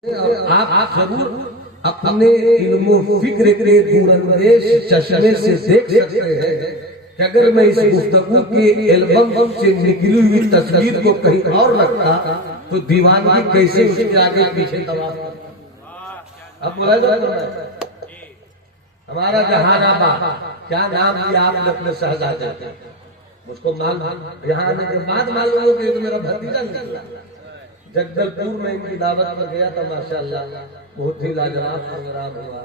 आप जरूर अपने इल्मो फिक्र के दूरंदेश चश्मे से देख सकते हैं कि अगर मैं इस गुफ्तगू के एल्बम से निकली हुई तस्वीर को कहीं और रखता तो दीवानगी कैसे उसके आगे पीछे तबाह। अब बोला जाता है हमारा जहानाबाद, क्या नाम दिया आपने अपने शहजादे को? मुझको यहाँ आने के बाद मालूम हो कि तो मेरा भतीजा निकला। जगदलपुर में इनकी दावत पर गया था, माशाल्लाह बहुत ही लाजवाब प्रोग्राम हुआ।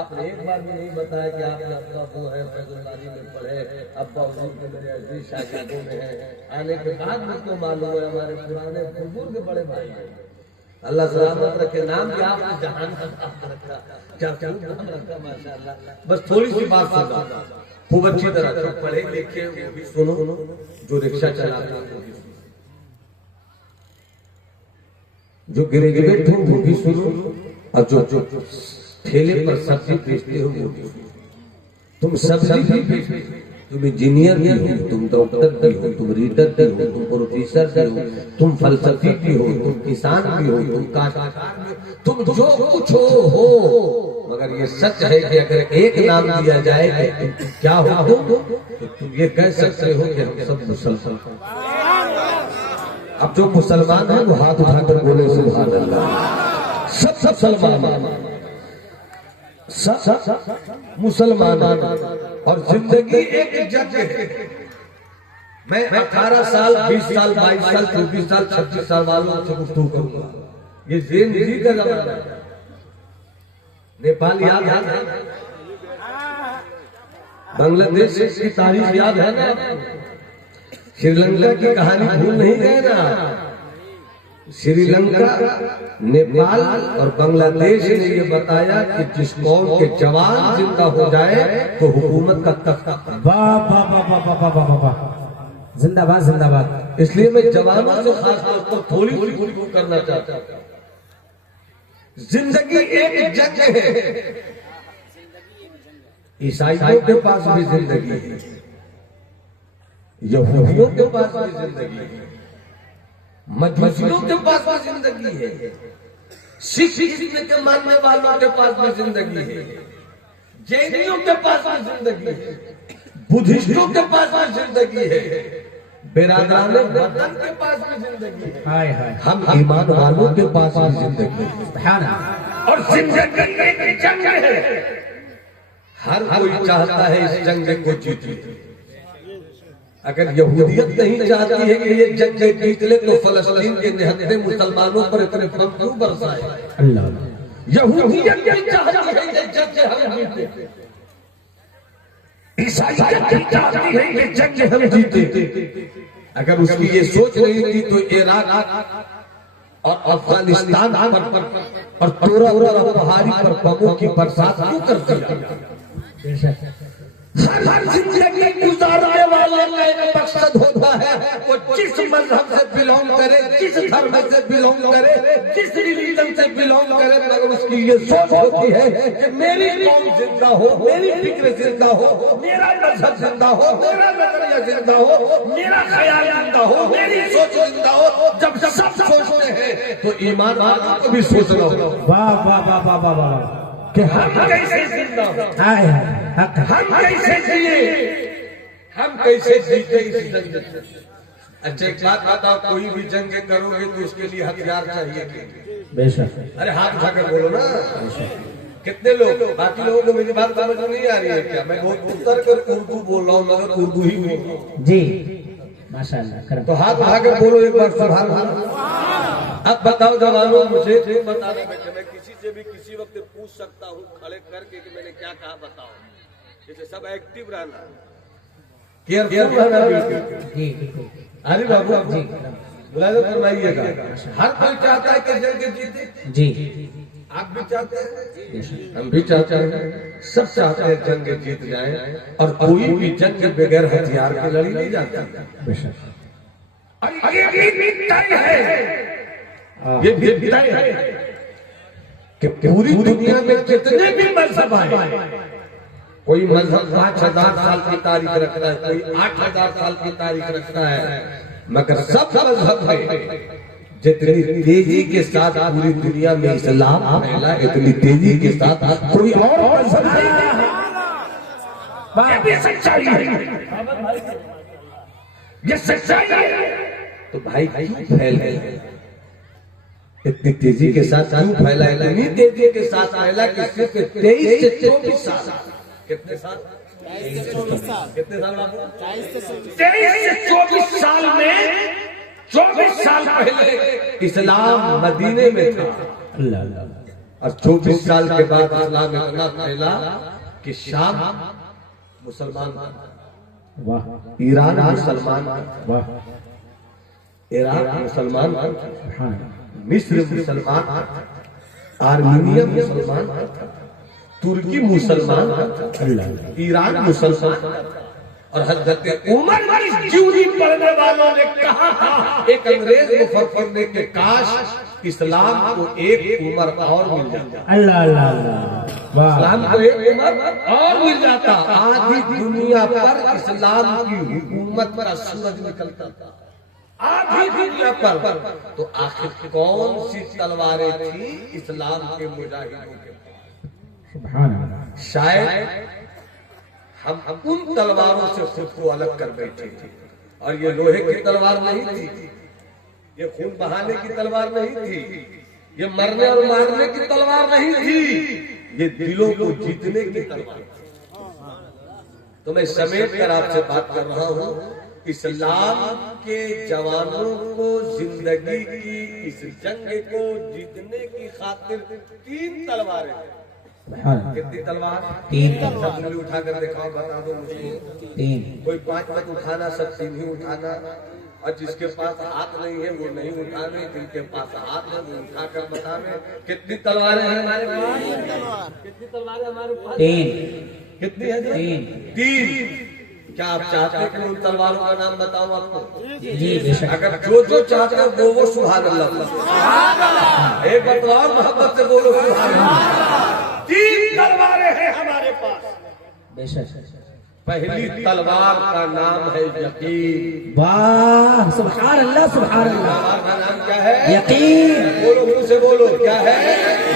आपने एक बार भी नहीं बताया कि आपने अपना वो है फैजुल्लारी में पढ़े, अब्बा हुजूर के मेरे अजीज शागिर्दों में है। आने के बाद मुझको मालूम है हमारे पुराने बुजुर्ग बड़े भाई हैं। अल्लाह सलामत रखे। नाम क्या आपने जहान रखा, क्या क्या नाम रखा माशाल्लाह। बस थोड़ी सी बात सुना, खूब अच्छी तरह जो पढ़े लिखे वो भी सुनो, जो रिक्शा चलाते हैं वो भी सुनो, जो ग्रेजुएट हो वो भी सुनो, और जो ठेले पर सब्जी बेचते हो वो भी सुनो। तुम सब्जी भी बेचते हो, तुम इंजीनियर भी हो, तुम डॉक्टर भी हो, तुम रीडर भी हो, तुम प्रोफेसर भी हो, तुम फलसफी भी हो, तुम किसान भी हो, तुम काश्तकार भी हो, तुम जो कुछ हो। मगर ये सच है कि अगर एक नाम दिया जाए तो क्या हो, तो तुम ये कह सकते हो कि हम सब मुसलमान। अब जो मुसलमान है वो हाथ उठाकर बोले सुभान अल्लाह। सब सलमान, सब मुसलमान। और जिंदगी एक जग है। मैं 18 साल 20 साल 22 साल 24 साल 26 साल वालों से गुफ्तगू करूंगा। ये जिंदगी का जमाना है। नेपाल याद है, बांग्लादेश की तारीख याद है ना, श्रीलंका की कहानी भूल नहीं गए ना। श्रीलंका, नेपाल और बांग्लादेश ने ये बताया कि जिस कौम के जवान जिंदा हो जाए तो हुकूमत का तख्ता। वाह वाह वाह वाह वाह वाह वाह वाह, जिंदाबाद जिंदाबाद। इसलिए मैं जवानों से खास तौर पर थोड़ी सी गुफ्तगू करना चाहता हूँ। जिंदगी एक जंग है। ईसाइयों के पास भी जिंदगी है, यहूदियों के पास भी जिंदगी है, मजूसियों के पास भी जिंदगी है, सिख के मानने वालों के पास भी जिंदगी है, जैनियों के पास भी जिंदगी है, बुद्धिस्टों के पास भी जिंदगी है, बिरादरान वतन के पास भी जिंदगी है। हाय हाय, हम ईमान वालों के पास भी जिंदगी है। और जिंदगी एक जंग है। हर कोई चाहता है इस जंग को जीते। अगर यहूदियत नहीं चाहती है कि ये जंग जीत ले तो फलस्तीन के निहत्थे मुसलमानों पर इतने बम क्यों बरसाए? यहूदियत नहीं चाहती है ये जंग हम जीते, ईसाइयत नहीं चाहती है ये जंग हम जीते। अगर उसकी ये सोच नहीं थी तो इराक और अफगानिस्तान और तोरा पहाड़ी पर बमों की बरसात क्यों कर दिया? हर जिंदगी गुजारने वाले का एक मकसद होता है, वो जिस मजहब से बिलोंग करे, जिस धर्म से बिलोंग करे, जिस रिलीजन से बिलोंग करे, मगर उसकी ये सोच होती है कि मेरी कौम जिंदा हो, मेरी फिक्र जिंदा हो, मेरा मजहब जिंदा हो, मेरा नजरिया जिंदा हो, मेरा ख्याल जिंदा हो, मेरी सोच जिंदा हो। जब सब सोचते हैं तो ईमान वालों को भी सोचना हो। वाह वाह वाह वाह वाह वाह, कि हम कैसे जिंदा हो, हम कैसे जिए, हम कैसे जीते इस जंग में। अच्छा एक बात बताओ, कोई भी जंग करोगे तो उसके लिए हथियार चाहिए। बेशक। अरे हाथ उठाकर बोलो ना। कितने लोग, बाकी लोगों को मेरी बात समझ में नहीं आ रही है क्या? मैं बहुत उत्तर कर उर्दू बोल रहा हूँ, मगर उर्दू ही बोल रहा हूँ जी, माशाल्लाह। तो हाथ उठाकर बोलो एक बार सुभान अल्लाह। अब बताओ जवानों, मुझे बता रहे बेटे, मैं किसी से भी किसी वक्त पूछ सकता हूँ खड़े करके कि मैंने क्या कहा, बताओ। जैसे सब एक्टिव रहना, केयरफुल रहना। जी अरे बाबू जी मुलाज़ा फरमाइएगा। हर कोई चाहता है कि जंग जीते। जी, आप भी चाहते हैं, हम भी चाहते हैं, सब चाहते हैं जंग जीत जाए। और कोई भी जंग बगैर हथियार के लड़ी नहीं जाता। ये भी तय है, ये भी तय है कि पूरी दुनिया में जितने भी मजहब आए, कोई मजहब 5000 साल की तारीख रखता है, कोई 8000 साल की तारीख रखता है, मगर सब मजहब है जितनी तेजी के साथ पूरी दुनिया में इस्लाम फैला, इतनी तेजी के साथ कोई और पर्सन नहीं है। ये भी सच्चाई है, ये सच्चाई है। तो भाई क्यों फैल गए? इतनी तेजी के साथ क्यों फैला? इतनी तेजी के साथ फैला कि सिर्फ 23 से 24 साल, कितने साल? 23 से 24 साल। कितने साल बाबू? 23 से 24 साल में 24 साल पहले इस्लाम मदीने में था, और 24 साल के बाद इस्लाम इतना फैला कि शाम मुसलमान था, वाह, ईरान मुसलमान था, वाह, इराक मुसलमान था, हाँ, मिस्र मुसलमान था, आर्मीनिया मुसलमान था, तुर्की मुसलमान था, ईरान मुसलमान था। और हजरत उमर की जीवनी पढ़ने वालों ने कहा था, एक अंग्रेज मुफक्किर ने कि काश इस्लाम को एक उमर और मिल जाता, अल्लाह अल्लाह अल्लाह, वाह, इस्लाम को एक उमर और मिल जाता, आधी दुनिया पर इस्लाम की हुकूमत का सूरज निकलता था, आधी दुनिया पर। तो आखिर कौन सी तलवारें थी इस्लाम के मुजाहिदों के पास? सुभान अल्लाह, शायद हम उन तलवारों से खुद को अलग कर बैठे थे। और ये लोहे की तलवार नहीं थी, ये खून बहाने की तलवार नहीं थी, ये मरने और मारने की तलवार नहीं थी, ये दिलों को जीतने की तलवार थी। तो मैं समेट कर आपसे बात कर रहा हूँ, इस्लाम के जवानों को जिंदगी की इस जंग को जीतने की खातिर 3 तलवारें। कितनी तलवार? 3 सब उंगली उठाकर दिखाओ, बता दो मुझे। 3 कोई 5 मत उठाना, सब 3 ही उठाना। और जिसके पास हाथ नहीं है वो नहीं उठाने, जिनके पास हाथ है वो उठाकर बतावे। कितनी तलवारें हैं हमारे पास? कितनी तलवारें हमारे पास? 3 कितनी है? 3। क्या आप चाहते हैं कि उन तलवारों का नाम बताऊं आपको? जी बेशक। अगर जो चाहते हैं वो सुभान अल्लाह। एक बतलाओ, मोहब्बत से बोलो सुभान अल्लाह। 3 तलवारें हैं हमारे पास। बेशक। पहली तलवार का नाम है यकीन। वाह, सुभान अल्लाह, सुभान अल्लाह। तलवार का नाम क्या है? यकीन। बोलो, मुंह से बोलो, क्या है?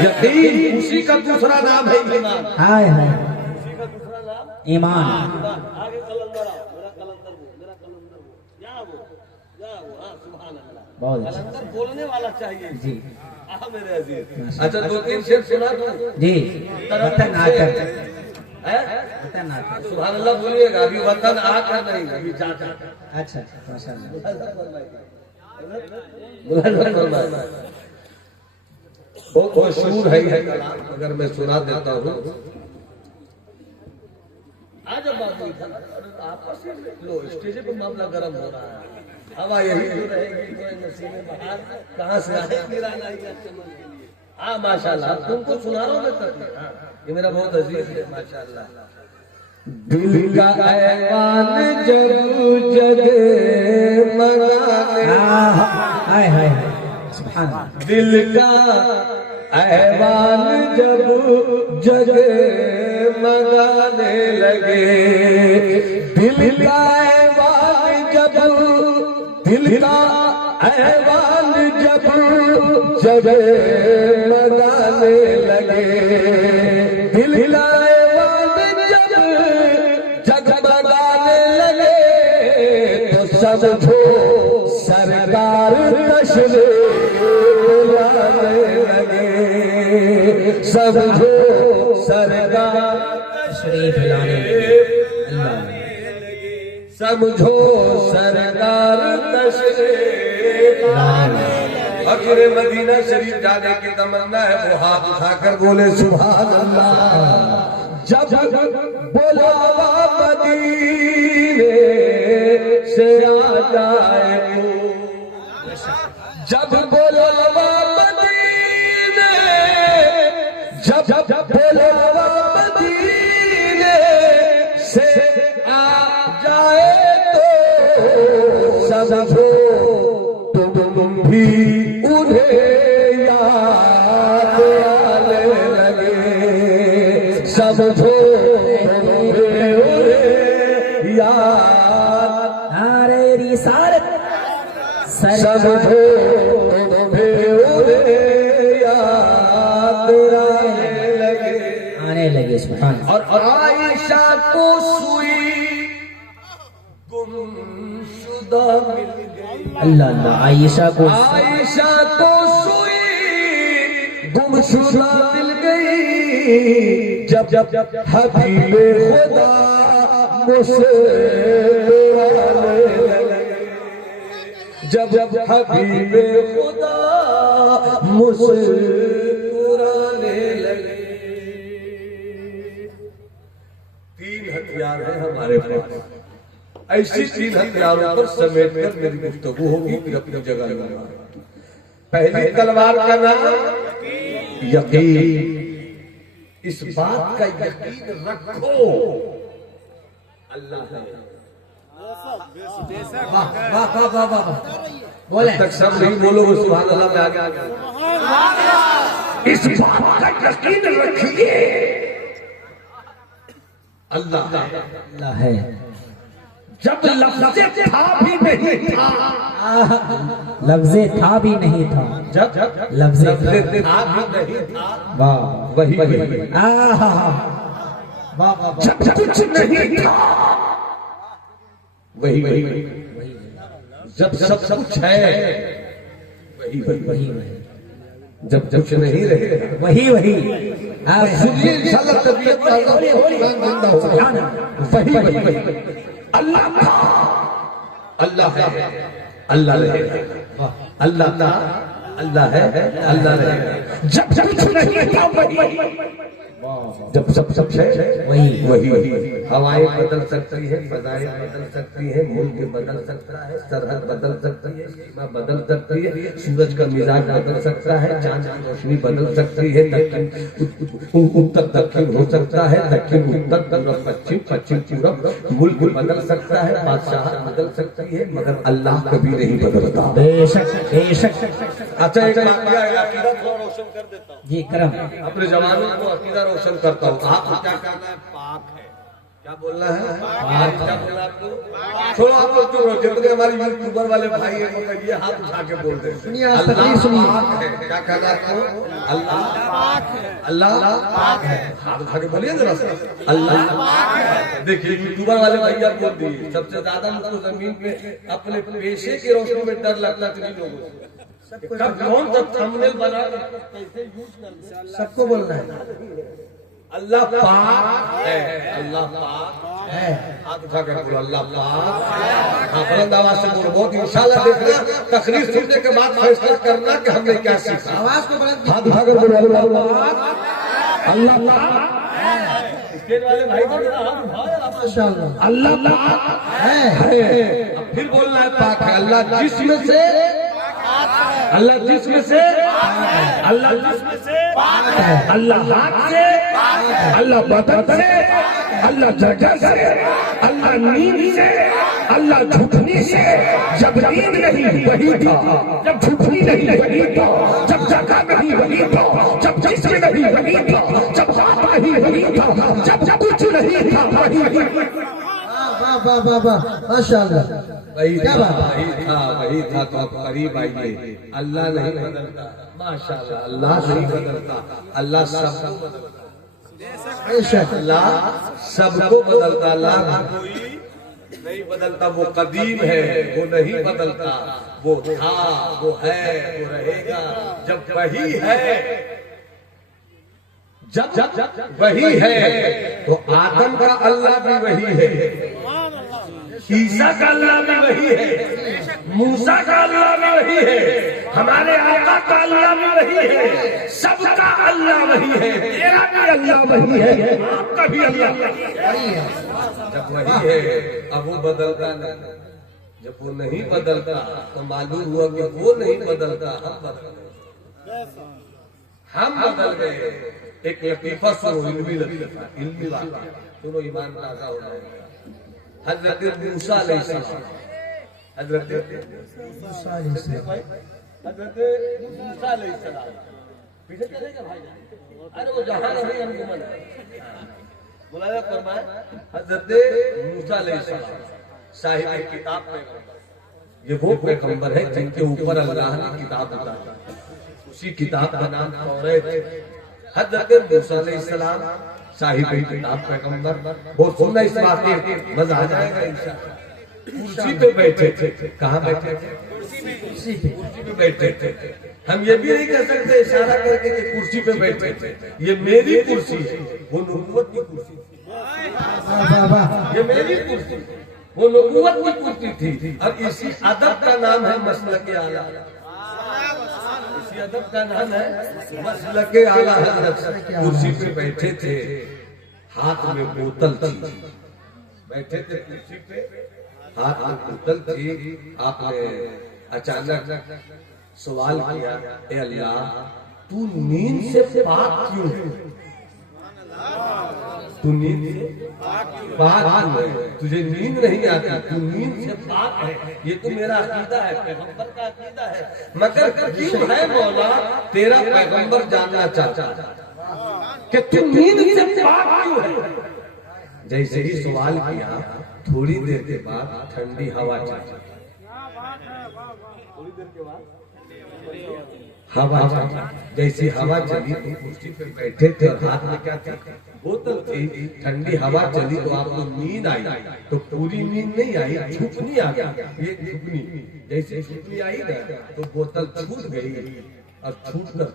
यकीन। उसी का दूसरा नाम है ईमान। हाय हाय, उसी का दूसरा नाम ईमान। आगे कलंदर आओ, मेरा कलंदर वो, मेरा कलंदर वो, क्या वो, क्या वो, हाँ सुभान अल्लाह। बहुत अच्छा। कलंदर बोलने वाला चाहिए जी, मेरे अजीज। अच्छा, 2-3 शेर सुना दूं? जी, वतन आकर, है? वतन आकर। सुभान अल्लाह बोलिएगा। अभी वतन आकर नहीं, अभी जाकर। अच्छा, माशाअल्लाह। बहुत मशहूर है ये कलाम, अगर मैं सुना देता हूँ। आज बात आपस में लो, स्टेज पे मामला गर्म हो रहा है, हवा यही तो रहेगी, नसीबे बाहर कहाँ से आएगी? हाँ माशाल्लाह, तुमको सुना रहा हूँ मैं तक। ये मेरा बहुत अजीज है माशाल्लाह। दिल का ऐवान जब जगे मनाने, हाय हाय, सुभान अल्लाह। दिल का ऐवान जब जगे मनाने लगे, दिल का ऐवान जब, दिल का ऐवान जब जगे मनाने लगे, दिल का ऐवान जब जगमगाने लगे, तो समझो सरकार तशरीफ लाने लगे, समझो सरकार तशरीफ लाने लगे। अल्लाह, समझो सरकार तशरीफ लाने। अखिरे मदीना शरीफ जाने की तमन्ना है, वो हाथ उठाकर बोले सुभान अल्लाह। जब बुलावा मदीने से आ जाए, जब बुलावा मदीने, जब बुलावा मदीने से आ जाए, तो समझो तुम भी उन्हें याद आने लगे, समझो तुम भी उन्हें याद, नारे रिसालत, समझो तुम आने लगे सुभान और आयशा को सुई गुमशुदा मिल गई। अल्लाह अल्लाह आयशा को सुई गुमशुदा मिल गई। जब जब हबीबे खुदा मुस्कुराने लगे। जब जब हबीबे खुदा मुस्कुराने लगे। 3 हथियार है हमारे पास। ऐसी 3 हथियारों पर समेट कर मेरी गुफ्तगू होगी, फिर अपनी जगह लगा। पहली तलवार का नाम यकीन। इस बात का यकीन रखो अल्लाह है। वाह वाह वाह वाह वाह बोले तक सब नहीं बोलोगे सुभान अल्लाह में आगे आगे। इस बात का यकीन रखिए अल्लाह है। जब लफ्ज़े था भी नहीं था। लफ्ज़े था भी नहीं था। जब लफ्ज़े था भी नहीं था। वाह वही वाह वाह जब कुछ नहीं था। वही जब सब कुछ है। वही जब कुछ नहीं रहे। वही आप सुनिए इंशाअल्लाह तबीयत ताज़ा होगी, जिंदा होगा। वही अल्लाह था, अल्लाह है, अल्लाह रहेगा। अल्लाह था, अल्लाह है, अल्लाह रहेगा। जब कुछ नहीं था वही। जब सब है वही हवाएं बदल सकती है, फजाएं बदल सकती है, मुल्क बदल सकता है, सरहद बदल सकती है, सीमा बदल सकती है, सूरज का मिजाज बदल सकता है, चांद की रोशनी बदल सकती है, दक्षिण उत्तर दक्षिण हो सकता है, दक्षिण उत्तर, पूरब पश्चिम, पश्चिम पूरब। मुल्क बदल सकता है, बादशाह बदल सकती है, मगर अल्लाह कभी नहीं बदलता। बेशक बेशक। अच्छा एक वाकया है, अकीदा थोड़ा रोशन कर देता हूँ। जी करम। अपने जवानों को अकीदा रोशन करता हूँ। आपको क्या करना है? पाक है। क्या बोलना है? पाक। क्या बोला आपको? छोड़ो आप लोग क्यों? जितने हमारे यूट्यूबर वाले भाई हैं वो ये हाथ उठा के बोल दे। सुनिए आप तकलीफ सुनिए। क्या कहना है आपको? अल्लाह पाक है। अल्लाह पाक है। हाथ उठा के बोलिए जरा सा। अल्लाह पाक है। देखिए यूट्यूबर वाले भैया बोल दिए। सबसे ज्यादा मुझको जमीन पे अपने पेशे की रोशनी में डर लगता है लोगों को। कब कौन सा थंबनेल बना कैसे यूज करना है, सबको बोलना है। अल्लाह पाक है। अल्लाह पाक है। हाथ उठा कर बोलो अल्लाह पाक है। बुलंद आवाज से बोलो। बहुत इंशाल्लाह देखना, तकरीर सुनने के बाद फैसला करना कि हमने क्या सीखा। आवाज को बुलंद हाथ उठा कर बोलो अल्लाह पाक। अल्लाह पाक स्टेज वाले भाई को हाथ उठाओ माशाअल्लाह। अल्लाह पाक है। अब फिर बोलना है पाक है। अल्लाह जिस्म से, अल्लाह जिस्म से, अल्लाह जिस्म से, अल्लाह हाथ से, अल्लाह बदन से, अल्लाह जगह से, अल्लाह नींद से, अल्लाह झुकनी से। जब नींद नहीं वही था, जब झुकनी नहीं वही था, जब जगह नहीं वही था, जब जिस्म नहीं वही था, जब बात नहीं वही था, जब कुछ नहीं था वही। वाह वाह वाह वाह माशाअल्लाह। वही था, वही था। तो आप करीब आइए। अल्लाह नहीं बदलता माशाअल्लाह। अल्लाह नहीं बदलता। अल्लाह सबको बदलता। अल्लाह सबको बदलता। अल्लाह कोई नहीं बदलता। वो कदीम है, वो नहीं बदलता। वो था, वो है, वो रहेगा। जब वही है, जब वही है तो आदम का अल्लाह भी वही है, ईसा का अल्लाह भी वही है, मूसा का अल्लाह भी वही है, हमारे आका का अल्लाह भी वही है। सबका अल्लाह वही है। तेरा भी अल्लाह वही है, आपका भी अल्लाह वही है। जब वही है अब वो बदलता नहीं। जब वो नहीं बदलता तो मालूम हुआ कि वो नहीं बदलता, हम बदल गए। हम बदल गए। एक लतीफा सुनो, इल्मी लतीफा, इल्मी वाक़या सुनो, ईमान ताज़ा हो जाएगा। हज़रत मूसा अलैहिस्सलाम, हज़रत मूसा अलैहिस्सलाम पीछे चलेगा भाई। अरे वो जहां रहे हमको मन बुलाया फरमाया। हज़रत मूसा अलैहिस्सलाम साहिब किताब पैगंबर, ये वो पैगंबर है जिनके ऊपर अल्लाह ने किताब उतारी। उसी किताब का नाम तौरात है। हजरत मूसा अलैहिस्सलाम साहिब किताब पैगंबर, बहुत सुनना इस बात के मजा आ जाएगा इंशाअल्लाह। कुर्सी पे बैठे थे, कहाँ बैठे थे? कुर्सी पे बैठे थे। हम ये भी नहीं कह सकते इशारा करके कि कुर्सी पे बैठे थे, ये मेरी कुर्सी है, वो नबूवत की कुर्सी थी। वाह वाह ये मेरी कुर्सी, वो नबूवत की कुर्सी थी। और इसी अदब का नाम है मसलक आला। इसी अदब का नाम है मसलक आला। हजरत कुर्सी पे बैठे थे, हाथ में बोतल थी, बैठे थे कुर्सी पे, हाथ में बोतल थी। आपने अचानक सवाल किया, ए अल्लाह तू नींद से पाक क्यों है? तू नींद से पाक क्यों है? तुझे नींद नहीं आती, तू नींद से पाक है। ये तो मेरा अकीदा है, पैगंबर का अकीदा है। मगर क्यों है मौला? तेरा पैगंबर जानना चाहता कि तू नींद से पाक क्यों है? जैसे ही सवाल किया, थोड़ी देर के बाद ठंडी हवा चली। थोड़ी देर के बाद हवा चली। जैसी हवा चली तो कुर्सी पे बैठे थे और हाथ में क्या था? बोतल थी। ठंडी हवा चली तो आपको नींद आई, तो पूरी नींद नहीं आई, झुकनी आ गई। ये झुकनी, जैसे झुकनी आई ना तो बोतल छूट गई और छूट गई।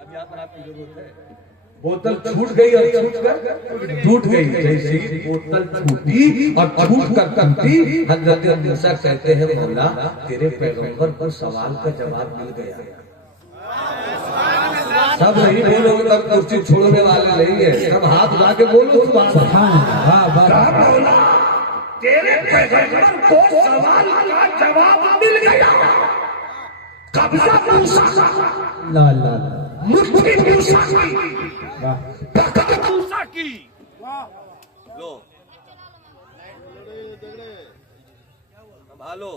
अब यहाँ पर आपकी जरूरत है, बोतल छूट गई और छूट कर टूट गई। जैसे ही बोतल छूटी और छूट कर टूटी, हजरत मूसा कहते हैं मौला तेरे पैगंबर को सवाल का जवाब मिल गया। सब नहीं बोलोगे तब कुर्सी छोड़ने वाले नहीं है, सब हाथ उठा के बोलो सुभान अल्लाह। मौला तेरे पैगंबर को सवाल का जवाब मिल गया। कब्जा मूसा का, ला ला मुट्ठी मूसा की, वाह मूसा की। लो संभालो।